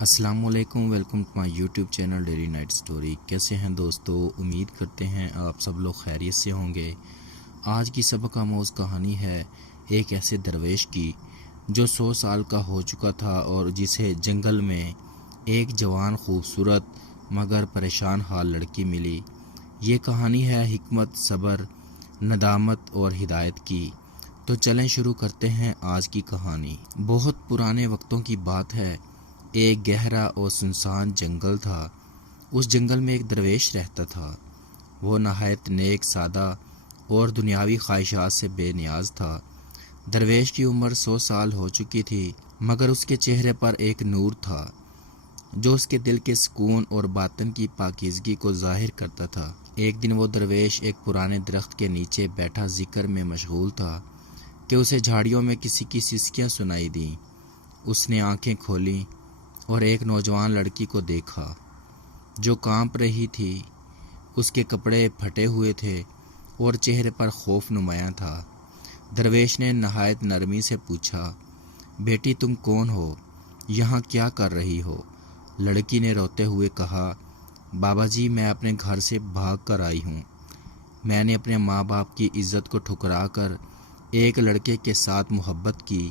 السلام علیکم، welcome to my YouTube channel daily night story. کیسے ہیں دوستو؟ امید کرتے ہیں آپ سب لوگ خیریت سے ہوں گے۔ آج کی سبق آموز کہانی ہے ایک ایسے درویش کی جو 100 سال کا ہو چکا تھا اور جسے جنگل میں ایک جوان خوبصورت مگر پریشان حال لڑکی ملی۔ یہ کہانی ہے حکمت، صبر، ندامت اور ہدایت کی۔ تو چلیں شروع کرتے ہیں آج کی کہانی۔ بہت پرانے وقتوں کی بات ہے، ایک گہرا اور سنسان جنگل تھا۔ اس جنگل میں ایک درویش رہتا تھا۔ وہ نہایت نیک، سادہ اور دنیاوی خواہشات سے بے نیاز تھا۔ درویش کی عمر 100 سال ہو چکی تھی، مگر اس کے چہرے پر ایک نور تھا جو اس کے دل کے سکون اور باطن کی پاکیزگی کو ظاہر کرتا تھا۔ ایک دن وہ درویش ایک پرانے درخت کے نیچے بیٹھا ذکر میں مشغول تھا کہ اسے جھاڑیوں میں کسی کی سسکیاں سنائی دیں۔ اس نے آنکھیں کھولیں اور ایک نوجوان لڑکی کو دیکھا جو کانپ رہی تھی۔ اس کے کپڑے پھٹے ہوئے تھے اور چہرے پر خوف نمایاں تھا۔ درویش نے نہایت نرمی سے پوچھا، بیٹی تم کون ہو؟ یہاں کیا کر رہی ہو؟ لڑکی نے روتے ہوئے کہا، بابا جی میں اپنے گھر سے بھاگ کر آئی ہوں۔ میں نے اپنے ماں باپ کی عزت کو ٹھکرا کر ایک لڑکے کے ساتھ محبت کی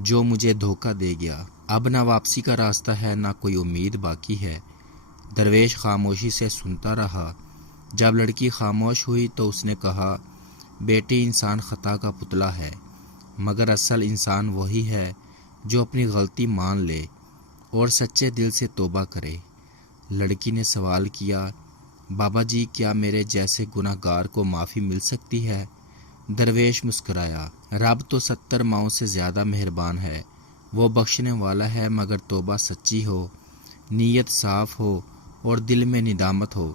جو مجھے دھوکہ دے گیا۔ اب نہ واپسی کا راستہ ہے، نہ کوئی امید باقی ہے۔ درویش خاموشی سے سنتا رہا۔ جب لڑکی خاموش ہوئی تو اس نے کہا، بیٹی انسان خطا کا پتلا ہے، مگر اصل انسان وہی ہے جو اپنی غلطی مان لے اور سچے دل سے توبہ کرے۔ لڑکی نے سوال کیا، بابا جی کیا میرے جیسے گناہ گار کو معافی مل سکتی ہے؟ درویش مسکرایا، رب تو 70 ماؤں سے زیادہ مہربان ہے۔ وہ بخشنے والا ہے، مگر توبہ سچی ہو، نیت صاف ہو اور دل میں ندامت ہو۔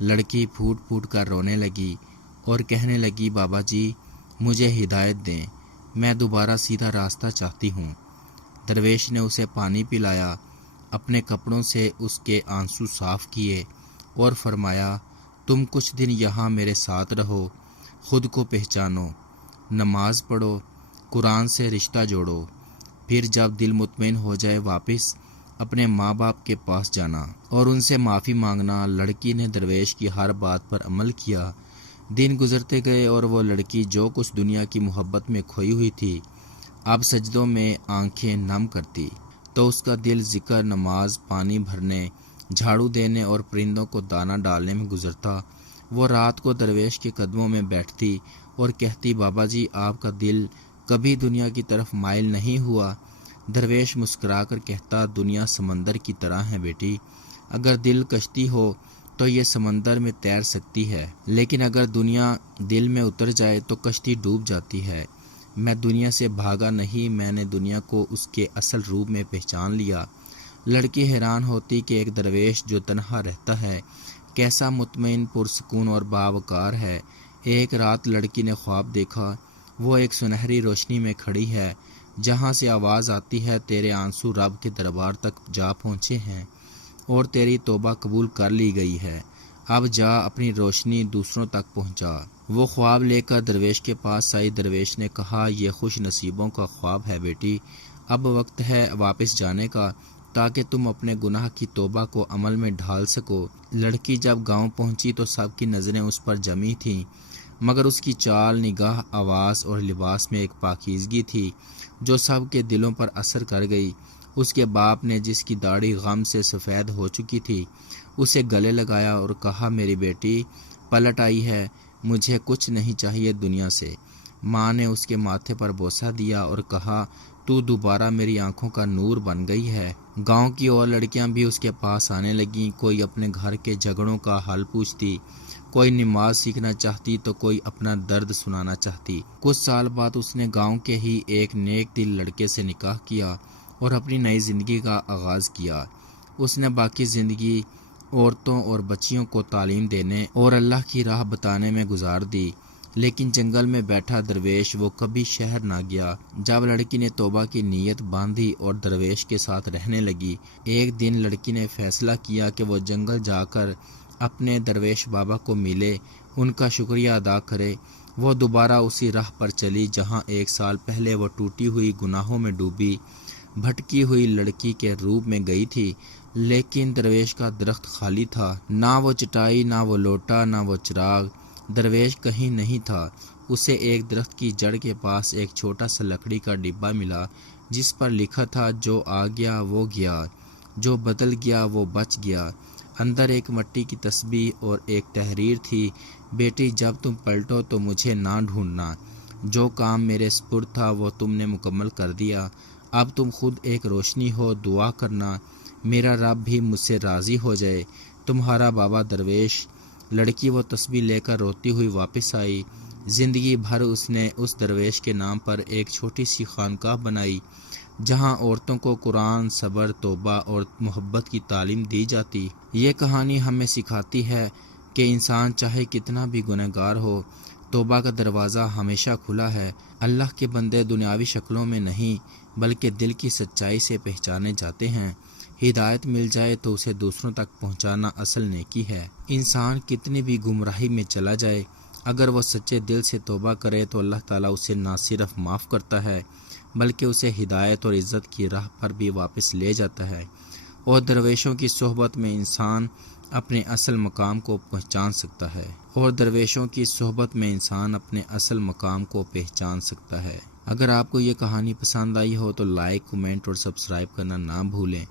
لڑکی پھوٹ پھوٹ کر رونے لگی اور کہنے لگی، بابا جی مجھے ہدایت دیں، میں دوبارہ سیدھا راستہ چاہتی ہوں۔ درویش نے اسے پانی پلایا، اپنے کپڑوں سے اس کے آنسو صاف کیے اور فرمایا، تم کچھ دن یہاں میرے ساتھ رہو، خود کو پہچانو، نماز پڑھو، قرآن سے رشتہ جوڑو، پھر جب دل مطمئن ہو جائے واپس اپنے ماں باپ کے پاس جانا اور ان سے معافی مانگنا۔ لڑکی نے درویش کی ہر بات پر عمل کیا۔ دن گزرتے گئے اور وہ لڑکی جو کچھ دنیا کی محبت میں کھوئی ہوئی تھی، اب سجدوں میں آنکھیں نم کرتی تو اس کا دل ذکر، نماز، پانی بھرنے، جھاڑو دینے اور پرندوں کو دانہ ڈالنے میں گزرتا۔ وہ رات کو درویش کے قدموں میں بیٹھتی اور کہتی، بابا جی آپ کا دل کبھی دنیا کی طرف مائل نہیں ہوا؟ درویش مسکرا کر کہتا، دنیا سمندر کی طرح ہے بیٹی، اگر دل کشتی ہو تو یہ سمندر میں تیر سکتی ہے، لیکن اگر دنیا دل میں اتر جائے تو کشتی ڈوب جاتی ہے۔ میں دنیا سے بھاگا نہیں، میں نے دنیا کو اس کے اصل روپ میں پہچان لیا۔ لڑکی حیران ہوتی کہ ایک درویش جو تنہا رہتا ہے کیسا مطمئن، پرسکون اور باوقار ہے۔ ایک رات لڑکی نے خواب دیکھا، وہ ایک سنہری روشنی میں کھڑی ہے جہاں سے آواز آتی ہے، تیرے آنسو رب کے دربار تک جا پہنچے ہیں اور تیری توبہ قبول کر لی گئی ہے، اب جا اپنی روشنی دوسروں تک پہنچا۔ وہ خواب لے کر درویش کے پاس آئی۔ درویش نے کہا، یہ خوش نصیبوں کا خواب ہے بیٹی، اب وقت ہے واپس جانے کا تاکہ تم اپنے گناہ کی توبہ کو عمل میں ڈھال سکو۔ لڑکی جب گاؤں پہنچی تو سب کی نظریں اس پر جمی تھیں، مگر اس کی چال، نگاہ، آواز اور لباس میں ایک پاکیزگی تھی جو سب کے دلوں پر اثر کر گئی۔ اس کے باپ نے، جس کی داڑھی غم سے سفید ہو چکی تھی، اسے گلے لگایا اور کہا، میری بیٹی پلٹ آئی ہے، مجھے کچھ نہیں چاہیے دنیا سے۔ ماں نے اس کے ماتھے پر بوسہ دیا اور کہا، تو دوبارہ میری آنکھوں کا نور بن گئی ہے۔ گاؤں کی اور لڑکیاں بھی اس کے پاس آنے لگیں، کوئی اپنے گھر کے جھگڑوں کا حل پوچھتی، کوئی نماز سیکھنا چاہتی تو کوئی اپنا درد سنانا چاہتی۔ کچھ سال بعد اس نے گاؤں کے ہی ایک نیک دل لڑکے سے نکاح کیا اور اپنی نئی زندگی کا آغاز کیا۔ اس نے باقی زندگی عورتوں اور بچیوں کو تعلیم دینے اور اللہ کی راہ بتانے میں گزار دی، لیکن جنگل میں بیٹھا درویش وہ کبھی شہر نہ گیا۔ جب لڑکی نے توبہ کی نیت باندھی اور درویش کے ساتھ رہنے لگی، ایک دن لڑکی نے فیصلہ کیا کہ وہ جنگل جا کر اپنے درویش بابا کو ملے، ان کا شکریہ ادا کرے۔ وہ دوبارہ اسی راہ پر چلی جہاں ایک سال پہلے وہ ٹوٹی ہوئی گناہوں میں ڈوبی بھٹکی ہوئی لڑکی کے روپ میں گئی تھی، لیکن درویش کا درخت خالی تھا، نہ وہ چٹائی، نہ وہ لوٹا، نہ وہ چراغ۔ درویش کہیں نہیں تھا۔ اسے ایک درخت کی جڑ کے پاس ایک چھوٹا سا لکڑی کا ڈبہ ملا، جس پر لکھا تھا جو آ گیا وہ گیا، جو بدل گیا وہ بچ گیا۔ اندر ایک مٹی کی تسبیح اور ایک تحریر تھی: بیٹی جب تم پلٹو تو مجھے نہ ڈھونڈنا، جو کام میرے سپرد تھا وہ تم نے مکمل کر دیا، اب تم خود ایک روشنی ہو، دعا کرنا میرا رب بھی مجھ سے راضی ہو جائے، تمہارا بابا درویش۔ لڑکی وہ تسبیح لے کر روتی ہوئی واپس آئی۔ زندگی بھر اس نے اس درویش کے نام پر ایک چھوٹی سی خانقاہ بنائی، جہاں عورتوں کو قرآن، صبر، توبہ اور محبت کی تعلیم دی جاتی۔ یہ کہانی ہمیں سکھاتی ہے کہ انسان چاہے کتنا بھی گنہگار ہو، توبہ کا دروازہ ہمیشہ کھلا ہے۔ اللہ کے بندے دنیاوی شکلوں میں نہیں بلکہ دل کی سچائی سے پہچانے جاتے ہیں۔ ہدایت مل جائے تو اسے دوسروں تک پہنچانا اصل نیکی ہے۔ انسان کتنی بھی گمراہی میں چلا جائے، اگر وہ سچے دل سے توبہ کرے تو اللہ تعالیٰ اسے نہ صرف معاف کرتا ہے بلکہ اسے ہدایت اور عزت کی راہ پر بھی واپس لے جاتا ہے، اور درویشوں کی صحبت میں انسان اپنے اصل مقام کو پہچان سکتا ہے۔ اگر آپ کو یہ کہانی پسند آئی ہو تو لائک، کمنٹ اور سبسکرائب کرنا نہ بھولیں۔